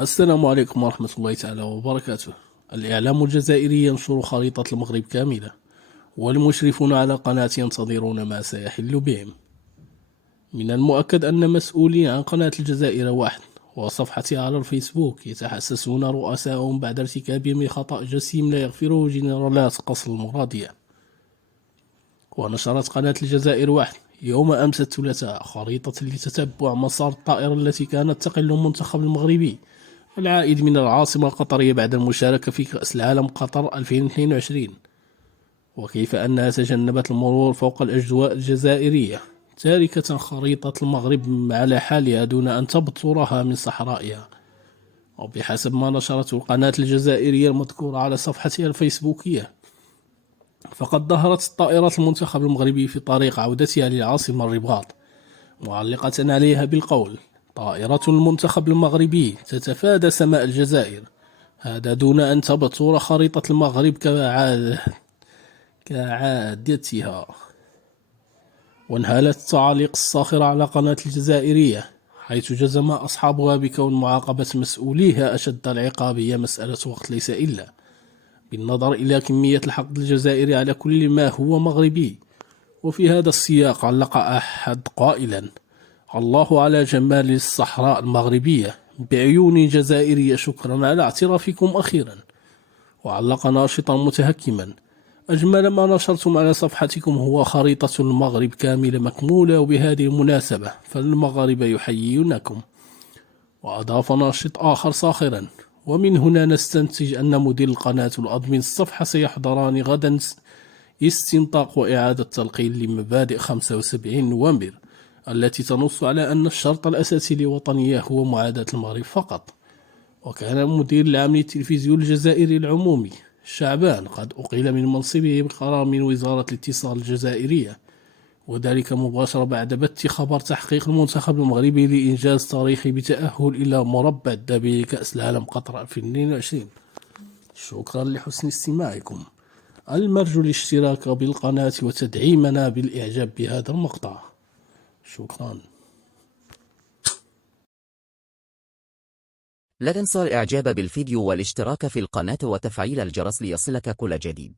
السلام عليكم ورحمة الله تعالى وبركاته. الإعلام الجزائري ينشر خريطة المغرب كاملة، والمشرفون على قناة ينتظرون ما سيحل بهم. من المؤكد أن مسؤولين عن قناة الجزائر واحد وصفحتها على الفيسبوك يتحسسون رؤساءهم بعد ارتكابهم لخطأ جسيم لا يغفره جنرالات قصر المرادية. ونشرت قناة الجزائر واحد يوم أمس الثلاثاء خريطة لتتبع مسار الطائرة التي كانت تقل المنتخب المغربي العائد من العاصمة القطرية بعد المشاركة في كأس العالم قطر 2022، وكيف أنها تجنبت المرور فوق الأجواء الجزائرية، تاركة خريطة المغرب على حالها دون أن تبترها من صحرائها. وبحسب ما نشرته القناة الجزائرية المذكورة على صفحتها الفيسبوكية، فقد ظهرت الطائرة المنتخب المغربي في طريق عودتها للعاصمة الرباط، معلقة عليها بالقول: طائرة المنتخب المغربي تتفادى سماء الجزائر، هذا دون أن تبتر خريطة المغرب كعادتها. وانهالت التعاليق الصاخرة على قناة الجزائرية، حيث جزم أصحابها بكون معاقبة مسؤوليها أشد العقاب هي مسألة وقت ليس إلا، بالنظر إلى كمية الحقد الجزائري على كل ما هو مغربي. وفي هذا السياق علق أحد قائلا: الله على جمال الصحراء المغربية بعيون جزائرية، شكرا على اعترافكم أخيرا. وعلق ناشطا متهكما: أجمل ما نشرتم على صفحتكم هو خريطة المغرب كاملة مكمولة، وبهذه المناسبة فالمغاربة يحيونكم. وأضاف ناشط آخر ساخرا: ومن هنا نستنتج أن مدير القناة والأدمن الصفحة سيحضران غدا استنطاق وإعادة تلقين لمبادئ 75 نوفمبر التي تنص على أن الشرط الأساسي لوطنية هو معاداة المغرب فقط. وكان المدير العام للتلفزيون الجزائري العمومي شعبان قد أقيل من منصبه بقرار من وزارة الاتصال الجزائرية، وذلك مباشرة بعد بث خبر تحقيق المنتخب المغربي لإنجاز تاريخي بتأهل إلى مربع الذهبي لكأس العالم قطر 2022. شكرا لحسن استماعكم. المرجو الاشتراك بالقناة وتدعيمنا بالإعجاب بهذا المقطع. شكرا. لا تنسى الإعجاب بالفيديو والاشتراك في القناة وتفعيل الجرس ليصلك كل جديد.